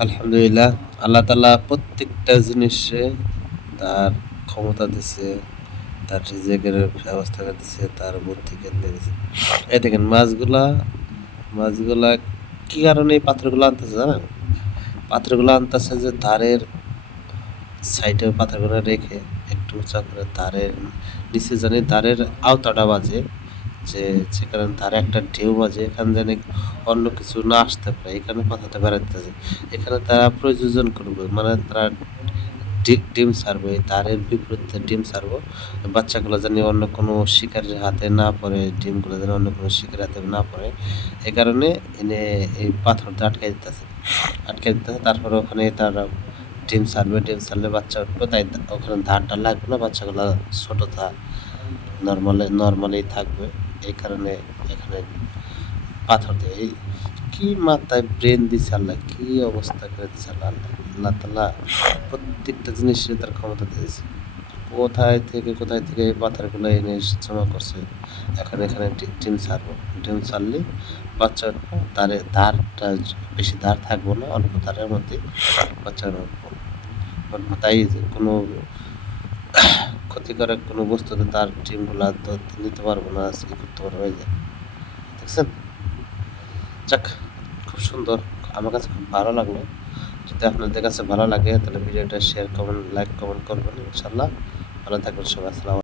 আলহামদুলিল্লাহ, আল্লাহ তাআলা প্রত্যেকটা জিনিসে তার ক্ষমতা দিছে, তার রিজিকের ব্যবস্থা করে দিছে, তার বুদ্ধি জ্ঞান দিয়ে দিছে। এই দেখেন মাছগুলা কি কারণে এই পাথরগুলো আনতেছে জানেন? পাথরগুলো আনতেছে যে ধারের সাইডে পাথরগুলো রেখে একটু উঁচা করে ধারের নিচে জানি ধারের আওতাটা বাজে, যে সেখানে ধারে একটা ঢেউ বাজে, এখানে জানি অন্য কিছু না আসতে পারে, এখানে পাথাতে বেড়াইতেছে। এখানে তারা প্রযোজন করবে, মানে তারা ডিম ছাড়বে, তারের বিপরীতে ডিম ছাড়বো, বাচ্চাগুলো জানি অন্য কোনো শিকারের হাতে না পড়ে, ডিমগুলো যেন অন্য কোনো শিকারের হাতে না পড়ে, এই কারণে এনে এই পাথরটা আটকে দিতেছে। তারপরে ওখানে তারা ডিম ছাড়লে বাচ্চা উঠবে, তাই ওখানে ধারটা লাগবে না, বাচ্চাগুলো ছোট নর্মালি থাকবে। এই কারণে এখানে পাথর দেয়। এই কি মাথায় ব্রেন দিছে আল্লাহ, কি অবস্থা করে দিছে আল্লাহ। আল্লাহ তাআলা প্রত্যেকটা জিনিসের তার ক্ষমতা দিয়েছে। কোথায় থেকে এই পাথরগুলো এনে জমা করছে। এখন এখানে ডিম ছাড়বো, ডিম ছাড়লে বাচ্চা উঠবো, ধারটা বেশি ধার থাকবো না, অল্প ধারের মধ্যে বাচ্চা উঠবো। তাই কোনো ক্ষতিকারক কোনো বস্তুতে তার ডিমগুলা নিতে পারবো না, করতে পারবো। এই যে দেখছেন, যাক, খুব সুন্দর, আমার কাছে খুব ভালো লাগলো। যদি আপনাদের কাছে ভালো লাগে তাহলে ভিডিওটা শেয়ার, কমেন্ট, লাইক, কমেন্ট করবেন। ইনশাল্লাহ ভালো থাকবেন সবাই। আসসালামু